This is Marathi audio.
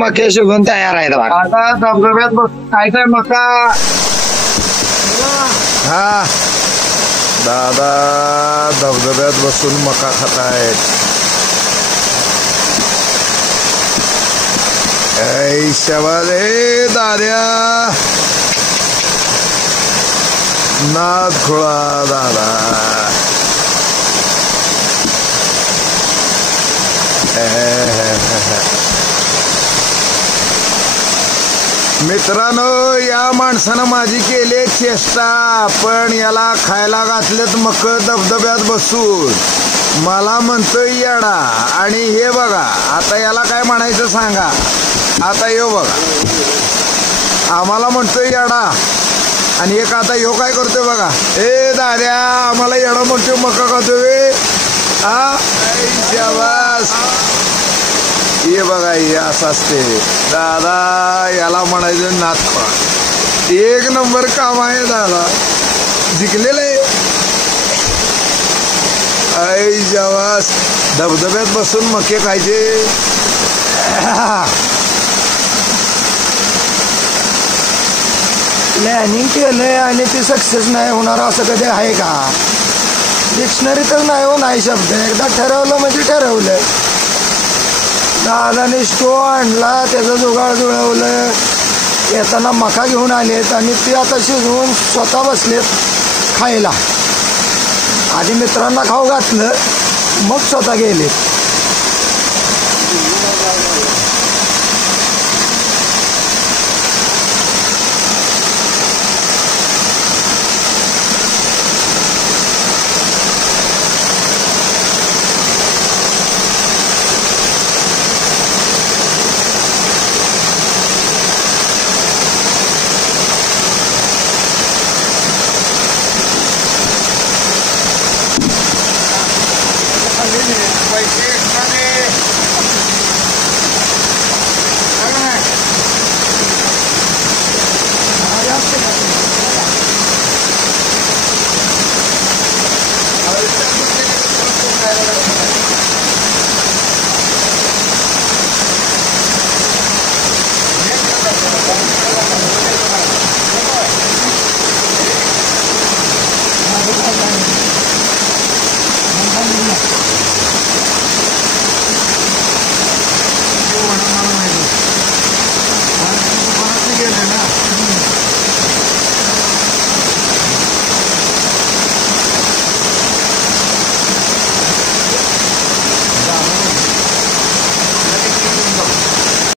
मके शिकून तयार आहेत बघा. आता धबधब्यात बस काय मका. हा दादा धबधब्यात बसून मका खातायत. ऐशावाले दाद्या नाद खुळा दादा. मित्रांनो या माणसानं माझी केली चेष्टा, पण याला खायला घातलेत मक धबधब्यात बसून. मला म्हणतोय येडा. आणि हे बघा आता याला काय म्हणायचं सांगा. आता यो बघा आम्हाला म्हणतोय येडा आणि एक आता ह्यो काय करतोय बघा. ए दाद्या आम्हाला येडा म्हणतोय मका खातोय. हा शाबास. हे बघा हे असं असते दादा. याला म्हणायचं नाथपा. एक नंबर काम आहे दादा. जिंकलेलं आहे. ऐ शाबास. धबधब्यात बसून मके खायचे. प्लॅनिंग केलंय आणि ते सक्सेस नाही होणार असं कधी आहे का. डिक्शनरी तर नाही हो नाही शब्द. एकदा ठरवलं म्हणजे ठरवलं. दादाने स्टोव आणला त्याचं जुगाड जुळवलं. येताना मका घेऊन आलेत आणि ते आता शिजवून स्वतः बसलेत खायला. आधी मित्रांना खाऊ घातलं मग स्वतः गेले. पैसे